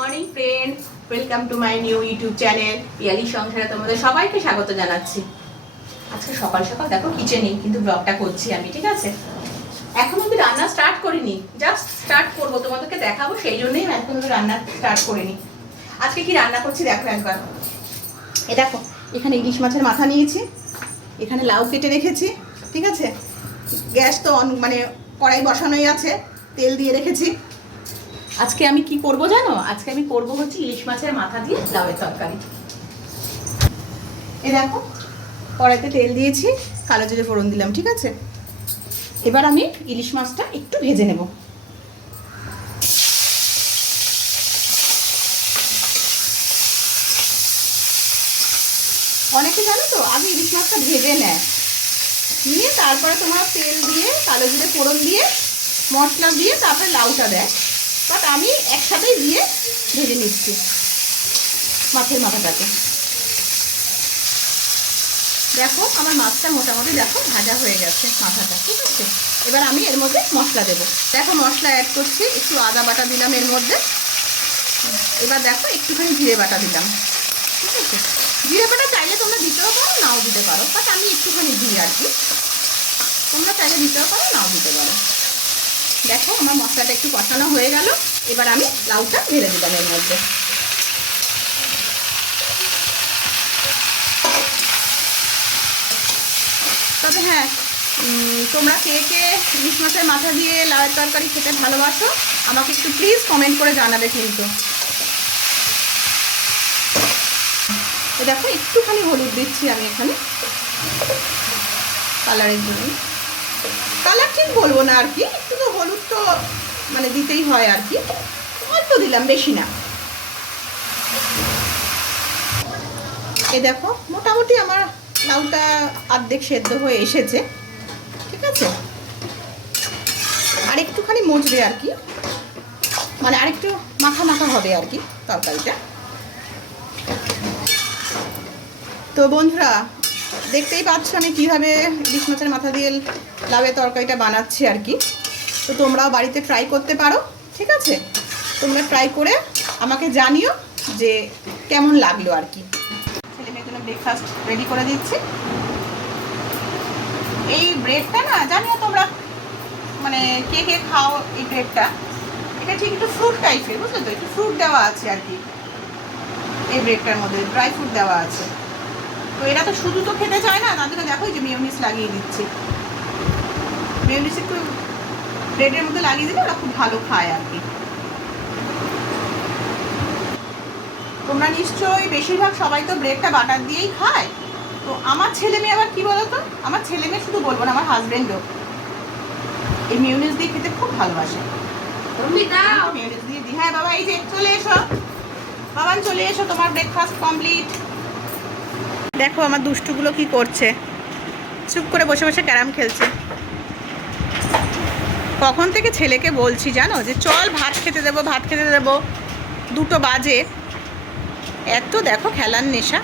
Morning friend, welcome to my new YouTube channel Piyali সংসারে তোমাদের সবাইকে স্বাগত জানাচ্ছি। আজকে সকাল সকাল দেখো কিচেনে কিন্তু ব্লগটা করছি আমি, ঠিক আছে? এখন অব্দি রান্না স্টার্ট করিনি, জাস্ট স্টার্ট করবো, তোমাদেরকে দেখাবো, সেই জন্যই এখন অব্দি রান্না স্টার্ট করিনি। আজকে কি রান্না করছি দেখো একবার। এ দেখো, এখানে ইলিশ মাছের মাথা নিয়েছি, এখানে লাউ কেটে রেখেছি, ঠিক আছে? গ্যাস তো মানে কড়াই বসানোই আছে, তেল দিয়ে রেখেছি। আজকে আমি কি করব জানো? আজকে আমি করব হচ্ছে ইলিশ মাছের মাথা দিয়ে লাউয়ের তরকারি। এই দেখো, কড়াইতে তেল দিয়েছি, কালো জিরে ফোড়ন দিলাম, ঠিক আছে? এবার আমি ইলিশ মাছটা একটু ভেজে নেব। অনেকে জানো তো আগে ইলিশ মাছটা ভেজে নেয়, নিয়ে তারপরে তোমার তেল দিয়ে কালো জিরে ফোড়ন দিয়ে মশলা দিয়ে তারপরে লাউটা দেয়, বাট আমি একসাথেই দিয়ে ভেজে নিচ্ছি মাছের মাথাটাকে। দেখো আমার মাছটা মোটামুটি দেখো ভাজা হয়ে গেছে মাথাটা, ঠিক আছে? এবার আমি এর মধ্যে মশলা দেবো। দেখো মশলা অ্যাড করছি, একটু আদা বাটা দিলাম এর মধ্যে। এবার দেখো একটুখানি জিরে বাটা দিলাম, ঠিক আছে? জিরে বাটা চাইলে তোমরা দিতেও পারো, নাও দিতে পারো, বাট আমি একটুখানি দিই আর কি। তোমরা চাইলে দিতেও পারো, নাও দিতে পারো। দেখো আমার মশলাটা একটু কষানো হয়ে গেল, এবার আমি লাউটা ঢেলে দিলাম এর মধ্যে। তবে হ্যাঁ, তোমরা কে কে ইলিশ মাছের মাথা দিয়ে লাউয়ের তরকারি খেতে ভালোবাসো আমাকে একটু প্লিজ কমেন্ট করে জানাবে কিন্তু। দেখো একটুখানি হলুদ দিচ্ছি আমি এখানে কালারের জন্য। কালার ঠিক বলবো না আর কি, একটু তো হলুদ তো মানে দিতেই হয় আর কি, অল্প দিলাম, বেশি না। এই দেখো মোটামুটি আমার লাউটা অর্ধেক সেদ্ধ হয়ে এসেছে, ঠিক আছে? আর একটুখানি মজবে আর কি, মানে আরেকটু মাখা মাখা হবে আর কি তরকারিটা। তো বন্ধুরা দেখতেই পাচ্ছ আমি কীভাবে ইলিশ মাছের মাথা দিয়ে লাউয়ের তরকারিটা বানাচ্ছি আর কি। তো তোমরাও বাড়িতে ট্রাই করতে পারো, ঠিক আছে? তোমরা ট্রাই করে আমাকে জানিও যে কেমন লাগলো আর কি। ছেলে মেয়ের জন্য ব্রেকফাস্ট রেডি করে দিচ্ছি। এই ব্রেডটা না জানিও তোমরা মানে কে কে খাও এই ব্রেডটা, এটা ঠিক একটু ফ্রুট টাইপের, বুঝলে তো? একটু ফ্রুট দেওয়া আছে আর কি এই ব্রেডটার মধ্যে, ড্রাই ফ্রুট দেওয়া আছে। তো এরা তো শুধু তো খেতে চায় না, তাদেরকে দেখো যে মেয়োনিজ লাগিয়ে দিচ্ছি। মেয়োনিজ একটু ব্রেডের মধ্যে লাগিয়ে দিলে ওরা খুব ভালো খায় আর কি। তোমরা নিশ্চয়ই বেশিরভাগ সবাই তো ব্রেডটা বাটার দিয়েই খায়। তো আমার ছেলে মেয়ে আবার কি বলো তো, আমার ছেলে মেয়ে শুধু বলবো না, আমার হাজবেন্ডও এই মেয়োনিজ দিয়ে খেতে খুব ভালোবাসে। মেয়োনিজ দিয়ে দিই। হ্যাঁ বাবা, এই যে চলে এসো বাবান, চলে এসো, তোমার ব্রেকফাস্ট কমপ্লিট। দেখো আমার দুষ্টুগুলো কি করছে, চুপ করে বসে বসে ক্যারাম খেলছে। কখন থেকে ছেলেকে বলছি জানো যে চল ভাত খেতে দেবো, ভাত খেতে দেবো, 2টো বাজে, এত দেখো খেলার নেশা।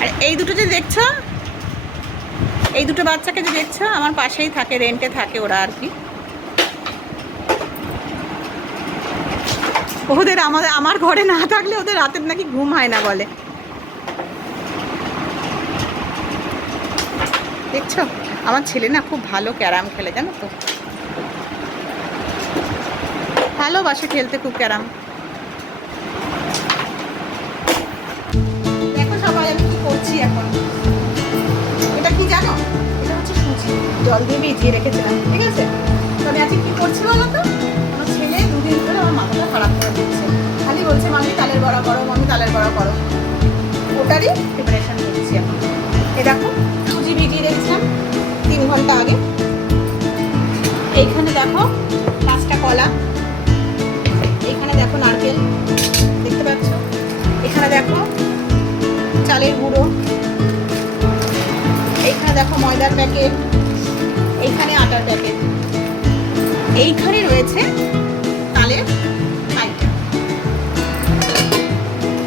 আর এই দুটো যে দেখছো, এই 2টো বাচ্চাকে যে দেখছো আমার পাশেই থাকে, রেন্টে থাকে ওরা আর কি। ওদের আমার ঘরে না থাকলে ওদের রাতের নাকি ঘুম হয় না বলে। দেখছো আমার ছেলে না খুব ভালো ক্যারাম খেলে, জানো তো? ভালোবাসে খেলতে খুব ক্যারাম। দেখো সবাই আমি কি করছি এখন। এটা কি জানো? এটা হচ্ছে সুজি, জল দিয়ে ভিজিয়ে রেখেছিলাম, ঠিক আছে? তো আমি আজকে কি করছি বলো তো? আমার ছেলে 2 দিন ধরে আমার মাথাটা খারাপ করে দিচ্ছে, খালি বলছে মামি তালের বড়া করো, মামি তালের বড়া করো। ওটারই প্রিপারেশন করছি এখন। এ দেখো সুজি ভিজিয়ে রেখেছিলাম 3 ঘন্টা আগে। এইখানে দেখো 5টা কলা, এইখানে দেখো নারকেল, দেখতে পাচ্ছ? এখানে দেখো চালের গুঁড়ো, এইখানে দেখো ময়দার প্যাকেট, এইখানে আটার প্যাকেট, এইখানে রয়েছে তালের আইটা।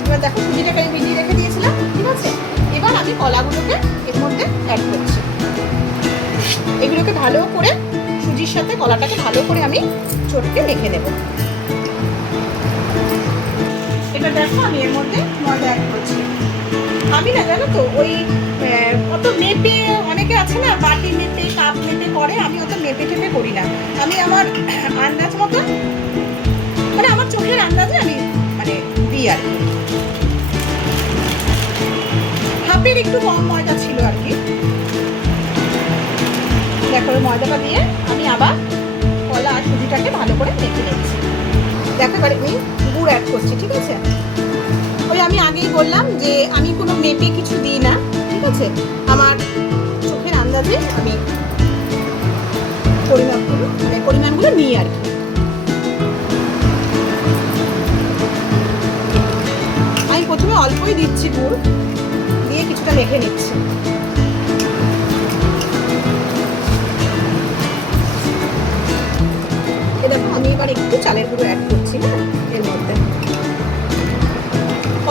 এবার দেখো সুজিটাকে আমি ভিজিয়ে রেখে দিয়েছিলাম, ঠিক আছে? এবার আমি কলাগুলোকে এর মধ্যে অ্যাড করছি। এগুলোকে ভালো করে সুজির সাথে কলাটাকে ভালো করে আমি চটকে মেখে নেব। দেখো আমি এর মধ্যে ময়দা অ্যাড করছি। আমি না জানো তো ওই অত মেপে, অনেকে আছে না বাটি মেপে কাপ মেপে করে, আমি অত মেপে টেপে করি না। আমি আমার আন্দাজ মতো, মানে আমার চোখের আন্দাজে আমি মানে দিই আর কি। হাফের একটু কম ময়দা ছিল আর কি। দেখো ময়দাটা দিয়ে আমি আবার কলা আর সুজিটাকে ভালো করে মেখে নিচ্ছি। দেখো এবারে আমি গুড় অ্যাড করছি, ঠিক আছে? ওই আমি আগেই বললাম যে আমি কোনো মেপে কিছু দিই না, ঠিক আছে? আমার চোখের আন্দাজে আমি পরিমাণগুলো নিই আর কি। আমি প্রথমে অল্পই দিচ্ছি গুড়, দিয়ে কিছুটা মেখে নিচ্ছি। দেখো আমি এবার একটু চালের গুঁড়ো অ্যাড করছি না এর মধ্যে,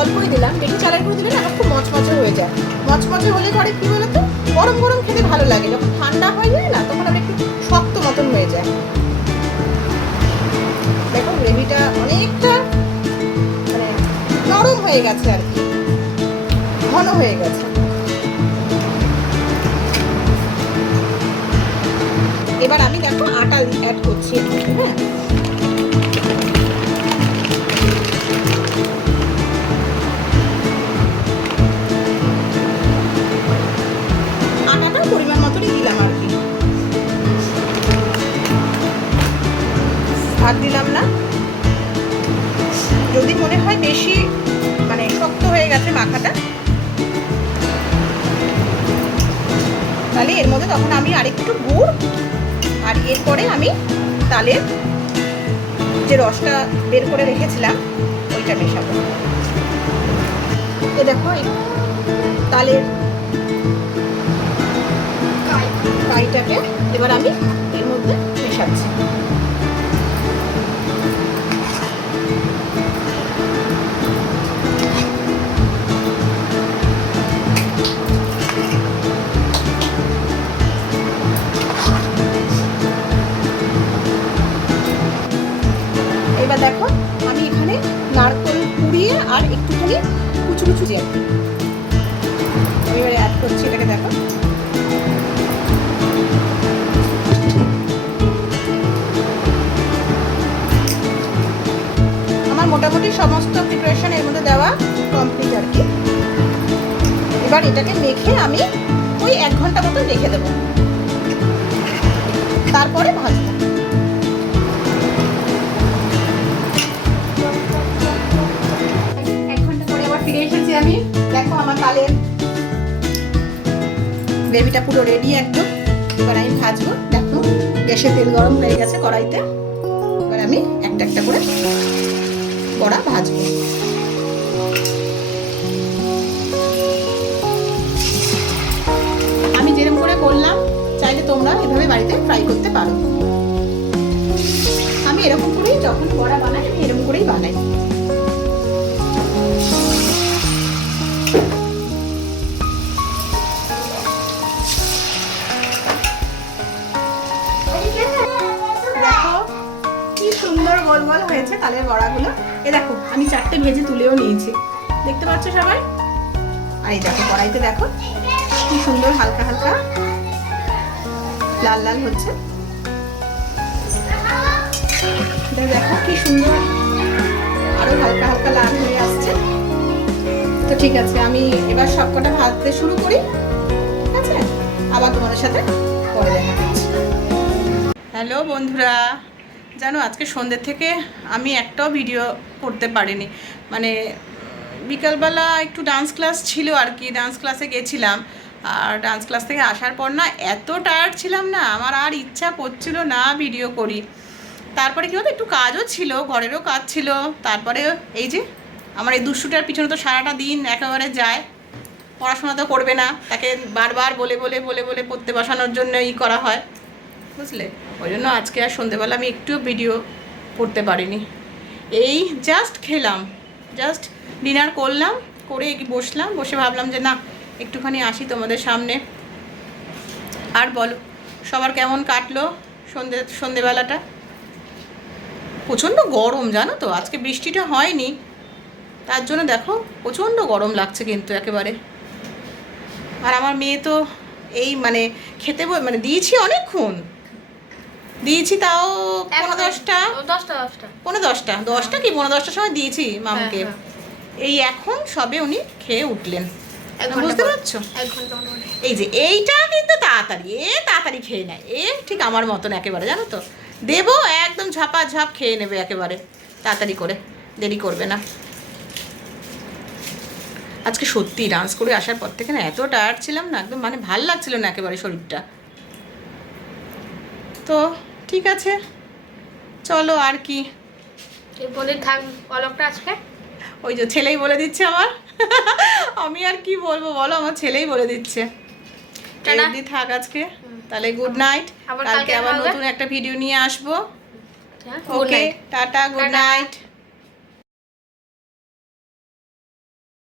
অল্পই দিলাম। বেশি চালের গুঁড়ো দিলে না খুব মচমচে হয়ে যায়। মচমচে হলে পরে কি বলতো, গরম গরম খেতে ভালো লাগে, যখন ঠান্ডা হয়ে যায় না তখন আবার একটু শক্ত মতন হয়ে যায়। দেখো গ্রেভিটা অনেকটা মানে নরম হয়ে গেছে আর কি, ঘন হয়ে গেছে। এবার আমি দেখো আটা অ্যাড করছি এর মধ্যে। হ্যাঁ, আটাটা পরিমাণ মতনই দিলাম আর কি, আর দিলাম না। যদি মনে হয় বেশি মানে শক্ত হয়ে গেছে মাখাটা, তাহলে এর মধ্যে তখন আমি আরেকটু গুড় আর এরপরে আমি তালের যে রসটা বের করে রেখেছিলাম ওইটা মেশাবো। এ দেখো তালের কাইটাকে এবার আমি এর মধ্যে মেশাচ্ছি। এবার দেখো আমি এখানে নারকেল কুড়িয়ে আর একটুখানি কুচু কুচু দিয়ে এবারে অ্যাড করছি। এটাকে দেখো আমার মোটামুটি সমস্ত প্রিপারেশন এর মধ্যে দেওয়া কমপ্লিট আর কি। এবার এটাকে মেখে আমি ওই 1 ঘন্টা মতো রেখে দেবো, তারপরে ভাজবো। ফিরে এসেছি আমি। দেখো আমার তালের গ্রেভিটা পুরো রেডি একদম। এবার আমি ভাজবো। দেখো গ্যাসে তেল গরম হয়ে গেছে কড়াইতে। এবার আমি একটা একটা করে বড়া ভাজবো। আমি যেরকম করে করলাম চাইলে তোমরা এভাবে বাড়িতে ফ্রাই করতে পারো। আমি এরকম করেই যখন বড়া বানাই আমি এরকম করেই বানাই। সুন্দর গোল গোল হয়েছে তালের বড়াগুলো। এ দেখো আমি 4টে ভেজে তুলেও নিয়েছি, দেখতে পাচ্ছ সবাই। আর এই দেখো কড়াইতে দেখো কি সুন্দর হালকা হালকা লাল লাল হচ্ছে। দেখো কি সুন্দর আরো হালকা হালকা লাল হয়ে আসছে। তো ঠিক আছে, আমি এবার সবকটা ভাজতে শুরু করি। ঠিক আছে, আবার তোমাদের সাথে পরে দেখা হচ্ছে। হ্যালো বন্ধুরা, জানো আজকে সন্ধ্যে থেকে আমি একটাও ভিডিও করতে পারিনি। মানে বিকালবেলা একটু ডান্স ক্লাস ছিল আর কি, ডান্স ক্লাসে গেছিলাম। আর ডান্স ক্লাস থেকে আসার পর না এত টায়ার্ড ছিলাম না, আমার আর ইচ্ছা করছিল না ভিডিও করি। তারপরে কী হতো, একটু কাজও ছিল, ঘরেরও কাজ ছিল। তারপরে এই যে আমার এই দুষ্টুটার পিছনে তো সারাটা দিন একেবারে যায়। পড়াশোনা তো করবে না, তাকে বারবার বলে বলে বলে বলে পড়তে বসানোর জন্য করা হয়, বুঝলে। ওই জন্য আজকে আর সন্ধ্যেবেলা আমি একটুও ভিডিও করতে পারিনি। এই জাস্ট খেলাম, জাস্ট ডিনার করলাম, করে বসলাম, বসে ভাবলাম যে না একটুখানি আসি তোমাদের সামনে। আর বলো সবার কেমন কাটলো সন্ধেবেলাটা? প্রচণ্ড গরম জানো তো, আজকে বৃষ্টিটা হয়নি, তার জন্য দেখো প্রচণ্ড গরম লাগছে কিন্তু একেবারে। আর আমার মেয়ে তো এই মানে খেতে মানে দিয়েছি অনেকক্ষণ, দিয়েছি তাও 10:30 10:30 কি 10:30 সময় দিয়েছি মামকে। হ্যাঁ। এই এখন সবে উনি খেয়ে উঠলেন, 1 ঘন্টা বুঝতে পর। পারছো? 1 ঘন্টা মোটামুটি। এই যে এইটা কিন্তু তাড়াতাড়ি তাড়াতাড়ি খেয়ে নেয়, ঠিক আমার মতন একেবারে, জানো তো, দেবো একদম ঝাপাঝাপ খেয়ে নেবে একেবারে তাড়াতাড়ি করে, দেরি করবে না। আজকে সত্যি ডান্স করে আসার পর থেকে না এত টায়ার্ড ছিলাম না, একদম মানে ভাল লাগছিল না একেবারে শরীরটা। তো ঠিক আছে, চলো আর কি, এই বলে থাক অলকটা আজকে। ওই যে ছেলেই বলে দিচ্ছে আমার আমি আর কি বলবো বলো, আমার ছেলেই বলে দিচ্ছে। টাটা। এমনি থাক আজকে তাহলে, গুড নাইট। আবার কালকে কালকে আবার দেখা হবে। নতুন একটা ভিডিও নিয়ে আসবো। হ্যাঁ, good ওকে, night. Tata, good tata. Night.